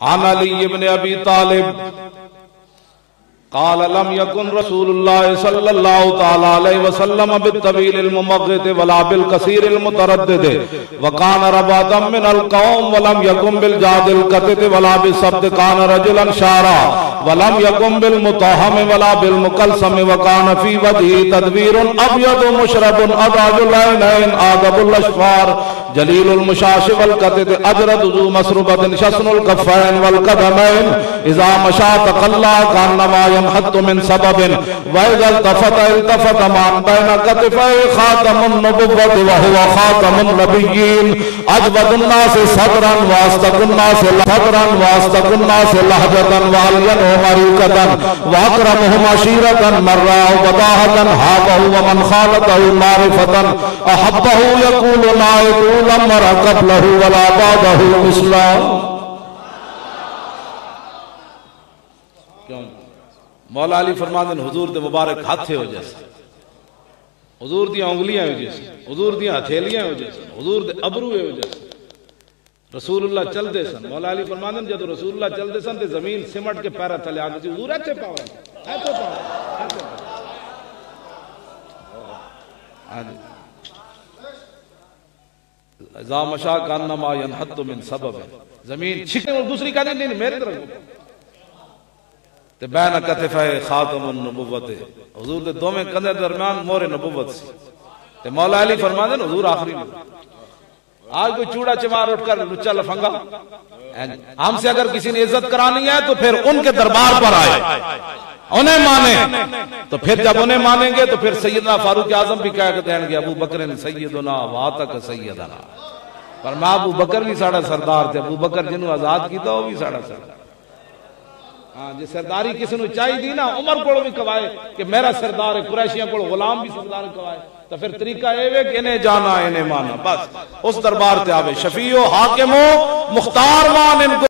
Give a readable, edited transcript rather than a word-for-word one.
عن علی بن ابی طالب قال لم يكن رسول الله صلى الله تعالى عليه وسلم بالطويل الممغط ولا بالقصير المتردد وكان ربادا من القوم ولم يكن بالجاد القتت ولا بالسبت كان رجلا شارا ولم يكن بالمطهم ولا بالمقلسم وكان في وجهه تدبير ابيض مشرب اضاج العينين آدب الاشفار جليل المشاش والقتت اجرد ذو مسربة شسن الكفين والقدمين اذا مشى تقلى كانما ينحط من سبب وإذا التفت من بين كتفيه خاتم النبوة وهو خاتم النبيين أجود الناس صدرا وأصدق الناس صدرا وأصدق الناس لهجة وألينهم عريقة وأكرمهم عشيرة من رأى بداهة هابه ومن خالطه معرفة أحبه يقول لا يقول مر قبله ولا بعده مثله. مولا علی فرماندن حضور دے مبارک ہاتھ ہو جیسے، حضور دی انگلیاں ہو جیسے، حضور دی ہتھیلیاں ہو جیسے، حضور دے ابرو ہو جیسے. رسول اللہ چل دے سن. مولا علی فرماندن جب رسول اللہ چل دے سن تے زمین سمٹ کے پیرا تلے آ گئی. حضور ایتھے پاؤ ایتھے پاؤ. اذا مشى كانما ينحط من سبب. زمین چھکنے اور دوسری کہتے نہیں میرے طرف تے بین کتفے خاتم النبوت. حضور دے دوویں کندھے درمیان مور نبوت سی. تے مولا علی فرماندے نے حضور آخری نہیں. آج کوئی چوڑا چمار اٹھ کر لچا لفنگا ہم سے اگر کسی نے عزت کرانی ہے تو پھر ان کے دربار پر آئے انہیں مانے. تو پھر جب انہیں مانیں گے تو پھر سیدنا فاروق اعظم بھی کہہ کے دیں گے ابو بکر سیدنا واتک سیدنا. پر میں ابو بکر بھی ساڑا سردار تھے. ابو بکر جنہوں آزاد کیتا وہ بھی ساڑا سردار. ہاں جی سرداری کسی نے چاہی دی نا عمر کو بھی کوائے کہ میرا سردار ہے. قریشیاں کو غلام بھی سردار کوائے. تو پھر طریقہ اے کہ انہیں جانا انہیں مانا. بس اس دربار تے آوے شفیع و حاکم و مختار مان ان کو